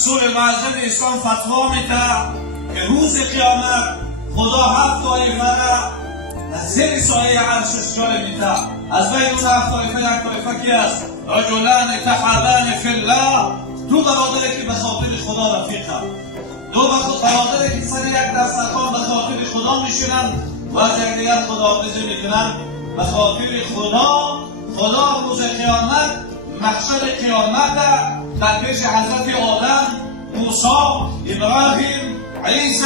اصول معظم اسلام فتوا میده که روز قیامت خدا 7 طایفه را از زیر سایه عرشش جای میده. از بین اون 7 طایفه یک طایفه کی است؟ رجلان تحابان فی الله، دو برادری که به خاطر خدا رفیقند، دو برادری که سر یک دسترخوان به خاطر خدا میشونند و از یکدیگر خداحافظی میکنند به خاطر خدا. خدا روز قیامت محشر قیامت در پیش حضرت آدم، موسی، ابراهیم، عیسی،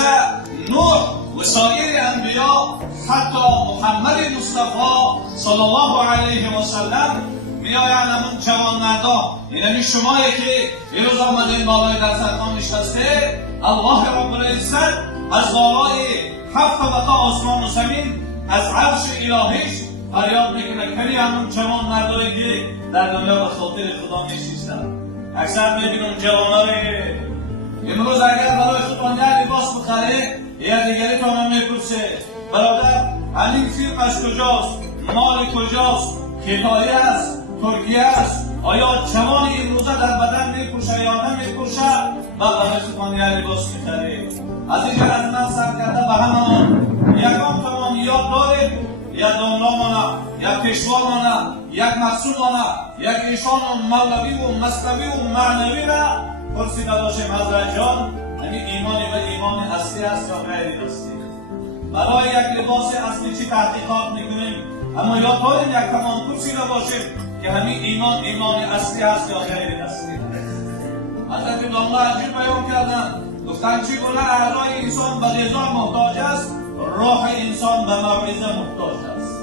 نوح و سایر انبیا حتی محمد مصطفی صلی الله علیه و سلم میآیند. همون جوانمردان، یعنی شمایی که امروز آمدین بالای دسترخوان نشسته، الله رب العزت از بالای 7 طبقه آسمان و زمین از عرش الهیش فریاد میکنه کلی همون جوانمردایی که در دنیا به خاطر خدا نشستند. اکثر میبینم جوانای امروز اگر برای خودمان یک لباس بخره یا دیگری تو هم میپرسه برادر همین فیلمش کجاست؟ مال کجاست؟ کیفایی است؟ ترکیه است؟ آیا جوان امروزه در بدن میپوشه یا نمیپوشه؟ و برای خودمان یک لباس میخره. از اینجا از من سر کرده به همون یکان توان یاد داریم، یک داملا مانه، یک پیشوا مانه، یک محصول مانه، یک ایشان مولوی و مصنوی و معنوی را پرسیده باشیم حضرت جان همین ایمانی و ایمان اصلی است یا غیر اصلی؟ برای یک لباس اصلی چی تحقیقات میکنیم؟ اما یاد داریم یک کمان پرسیده باشیم که همین ایمان اصلی است یا غیر اصلی؟ حضرت داملا عجیب بیان کردن، گفتن چی گونه اعضای انسان به غذا محتاج است، روح انسان به موعظه محتاج است.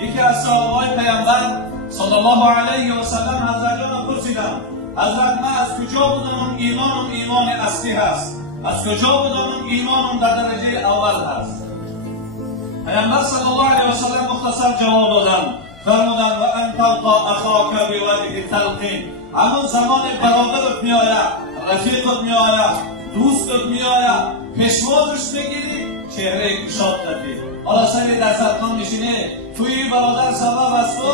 یکی از صحابه‌های پیامبر صلی الله علیه و سلم حضرت جان پرسیدند حضرت من از کجا بدانم ایمان اصلی هست؟ از کجا بدانم ایمانم در درجه اول هست؟ پیامبر صلی الله علیه و سلم مختصر جواب دادند، فرمودند و ان تلقا اخاک بوجه تلقین، همون زمان برادرت میآید، رفیقت میآید، دوستت میآید، پیشوازش بگیری چهره گشاد کردی. حالا سری در سرطان میشینه توی برادر سبب از تو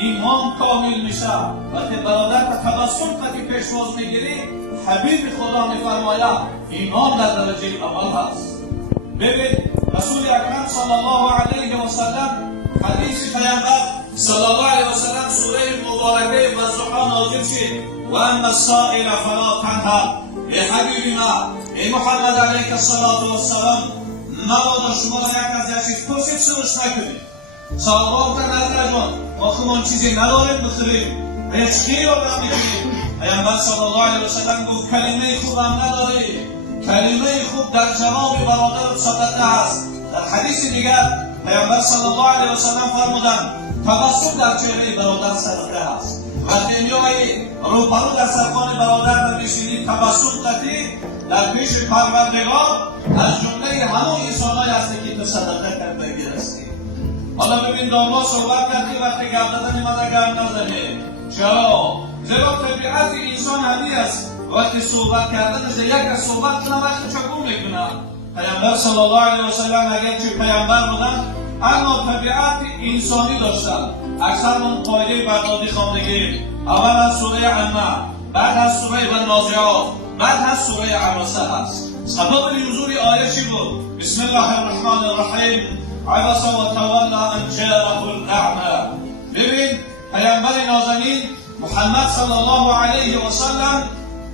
ایمان کامل میشه. وقتی برادر تا تبسم کردی پیشواز میگیری حبیب خدا میفرماید ایمان در درجه اول هست. ببین رسول اکرم صلی الله علیه و سلم حدیث پیامبر صلی الله علیه و سلم سوره مبارکه والضحی نازل شد و اما السائل فلا تنهر. ای حبیب ما، ای محمد علیه الصلاة والسلام، مبادا شما را یک از یک چیز پرسید سرش نکنید. صحابه گفتند حضرت جان ما خودمان چیزی نداریم بخوریم، هیچ خیر را نمیکنیم. پیامبر صلی الله علیه و سلم گفت کلمه خوب هم نداری، کلمه خوب در جواب برادرت صدقه است. در حدیث دیگر پیامبر صلی الله علیه و سلم فرمودند تبسم در چهره برادر صدقه است. وقتی میایی روبرو در سرخوان برادر میشینی تبسم کردی در پیش پروردگار از جمله همون انسان‌هایی هستی که تو صدقه کرده گرفتی. حالا ببین داملا صحبت کردی وقتی گرددن ماده گرد نزنه. چرا؟ زیرا طبیعت انسان همین است، وقتی صحبت کردن از یک از صحبت کنه وقتی چکو میکنه. پیامبر صلی الله علیه و سلم اگرچه پیامبر بودن اما طبیعت انسانی داشتن. اکثر اون قاعده بغدادی خواندگی، اول از سوره عمه، بعد از سوره والنازعات، بعد از سوره عبسه هست. سبب نزول آیه چی بود؟ بسم الله الرحمن الرحیم عبس و تولی ان جاءه الاعمى. ببین پیامبر نازنین محمد صلی الله علیه و سلم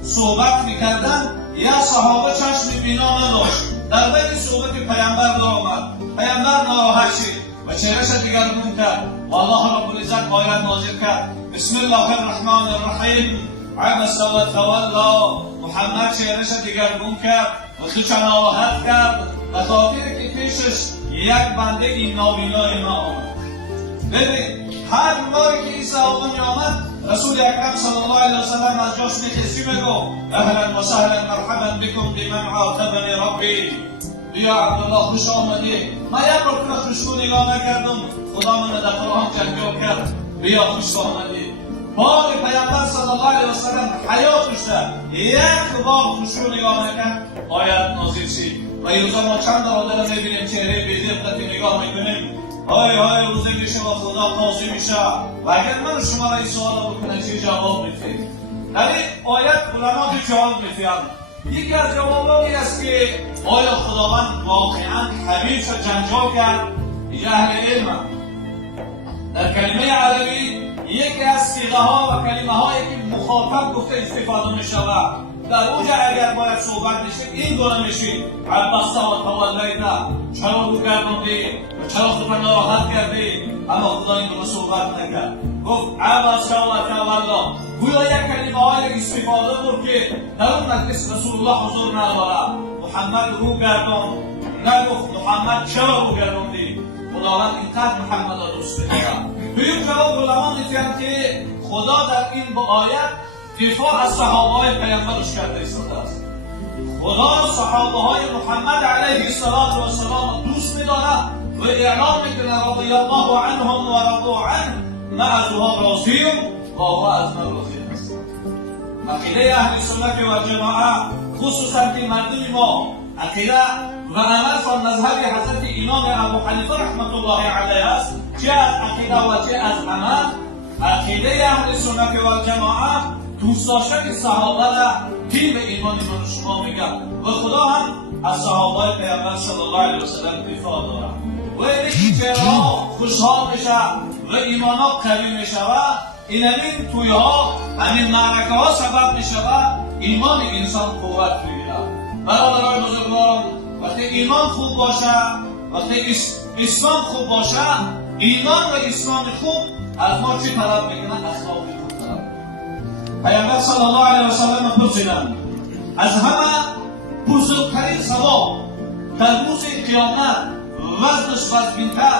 صحبت میکردن، یا صحابه چشم بینا نداشت. در بین صحبت پیامبر آمد، پیامبر ناراحت شد و چهرهش دگرگون کرد و الله رب العزت آیت نازل کرد بسم الله الرحمن الرحیم عبس و تولی. محمد چهرهش دگرگون کرد و خوش ناراحت کرد به خاطر که پیشش یک بنده این نابینای ما آمد. ببین هر باری که این صحابه می آمد رسول اکرم صلی الله علیه و سلم از جاش میخیستی میگو اهلا و سهلا مرحبا بکم بمن عاتبنی ربی. بیا عبدالله خوش آمدی، من یک بار کنه خوشگو نگاه نکردم، خدا من در قرآن جنگیاب کرد، بیا خوش آمدی. بار پیامبر صلی الله علیه و سلم حیات داشته، یک بار خوشگو نگاه نکرد آیت نازل شد. و این روزا ما چند برادر میبینیم چهره بی‌دقتی نگاه میکنیم، های های روزه میشه و خدا قاضی میشه. و اگر من شما را این سوال بکنه چی جواب میدید؟ در این آیت علما دو جواب می‌دهند. یکی از جوابانی است که آیا خداوند واقعا حبیبش را جنجال کرد؟ یا اهل علم در کلمه عربی یکی از صیغه ها و کلمه هایی که مخاطب گفته استفاده می شود. در اونجا اگر باید صحبت میشه این گونه میشه: عبست و تولینا، چرا رو گردوندی و چرا خود را ناراحت کردی؟ اما خدا این گونه صحبت نکرد، گفت عبست و تولینا. گویا یک کلمه هایی استفاده بود که در اون مجلس رسول الله حضور ندارد. محمد رو گردوند، نگفت محمد چرا رو گردوندی؟ خداوند اینقدر محمد را دوست دارد. دویم جواب علما میگویند که خدا در این آیت دفاع از صحابه های پیامبرش کرده ایستاده است. خدا صحابه های محمد علیه السلام دوست می‌دارد و اعلام میکنه رضی الله عنهم و رضوا عنه، من از اونها راضیم و او از من راضی است. عقیده اهل سنت و جماعت، خصوصا که مردم ما عقیده و عمل با مذهب حضرت امام ابو حنیفه رحمت الله علیه است، چه از عقیده و چه از عمل، عقیده اهل سنت و جماعت دوست داشتن صحابه را دین به ایمان من شما میگن و خدا هم از صحابه پیامبر صلی الله علیه و سلم دفاع دارد. و اینکه چهره‌ها خوشحال میشه و ایمانها قوی میشه و این تویها همین معرکه ها سبب میشه و ایمان انسان قوت میگیره. برادران بزرگواران، وقتی ایمان خوب باشه، وقتی اسلام خوب باشه، ایمان و اسلام خوب از ما چی طلب میکنه؟ اخلاق خوب طلب. پیامبر صلی الله علیه و سلم پرسیدند از همه بزرگترین ثواب در روز قیامت وزنش وزن‌تر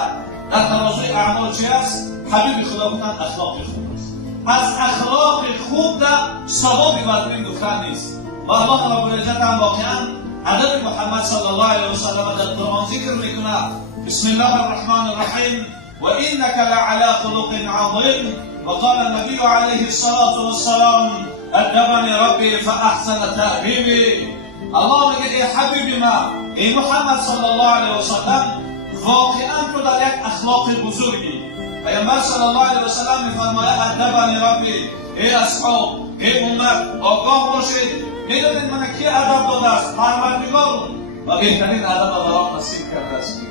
در ترازوی اعمال چی است؟ حبیب خدا گفتند اخلاق خوب است. از اخلاق خوب در ثوابی وزن گفتن نیست. و الله رب العزت هم واقعا عدد محمد صلی الله علیه و سلم در قرآن ذکر میکنه: بسم الله الرحمن الرحیم و انک لعلی خلق عظیم. وقال النبي عليه الصلاة والسلام أدبني ربي فأحسن تأديبي. الله میگه ای حبیب ما، ای محمد صلی الله علیه و سلم، واقعا تو در یک اخلاق بزرگی. پیامبر صلی الله علیه و سلم میفرماید ادبنی ربی، ای اصحاب، ای امت، آگاه باشید. میدونید من کی ادب داده است؟ پروردگار و بهترین ادب را برام نصیب کرده است.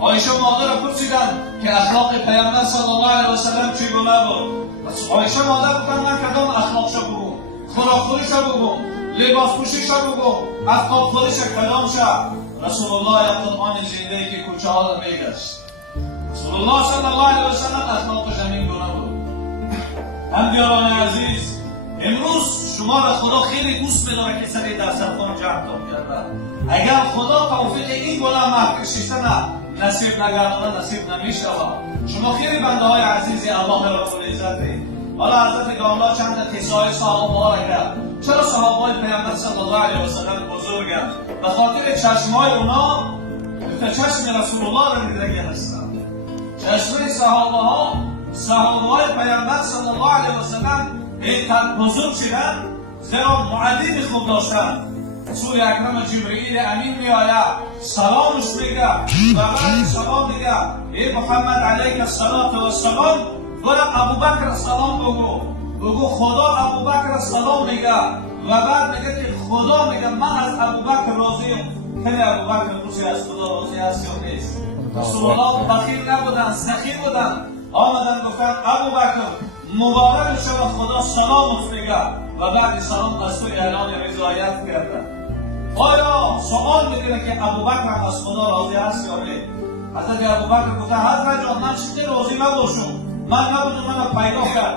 عایشه مادر پرسیدند که اخلاق پیامبر صلی الله علیه و سلم چگونه بود؟ عایشه مادر گفتند من کدام اخلاقش بگم؟ خوراک‌خوریش بگم؟ لباس پوشیش بگم؟ افکار خودش کدام شد؟ رسول الله یک قرآن زنده که کوچه ها را میگشت. رسول الله صلی الله علیه و سلم اخلاقش همین گونه بود. همدیاران عزیز، امروز شما را خدا خیلی دوست می‌داره که سری در سرخان جمعتان کرده. اگر خدا توفیق این گونه محو کشیدن نصیب نگردانه نصیب نمی‌شود. شما خیلی بنده های عزیزی الله رب العزت. حالا حضرت گاملا چند قصه صحابه ها را کرد. چرا صحابه پیامبر صلی الله علیه و سلم بزرگند؟ به خاطر چشم‌های اونا مثل چشم رسول الله را دیدگی هستند. چشم صحابه پیامبر صلی الله علیه و سلم اینقدر بزرگ شدند زیرا معلم خوب داشتند. رسول اکرم جبرئیل امین می آید، سلامش میگه و بعد سلام میگه ای محمد علیک السلام، برو ابوبکر سلام بگو خدا ابوبکر سلام میگه و بعد میگه که خدا میگه من از ابوبکر راضیم. خیلی ابوبکر دوستی از خدا راضی است یا نیست؟ رسول الله بخیل نبودن، سخی بودن، آمدن گفتن ابوبکر مبارک شود خدا سلامت میگه و بعد سلام از تو اعلان رضایت کرده. آیا سوال میکنه که ابوبکر از خدا راضی است یا نه؟ حضرت ابوبکر گفته حضرت جان من چطور راضی نباشم؟ من نبودم، من پیدا کرد.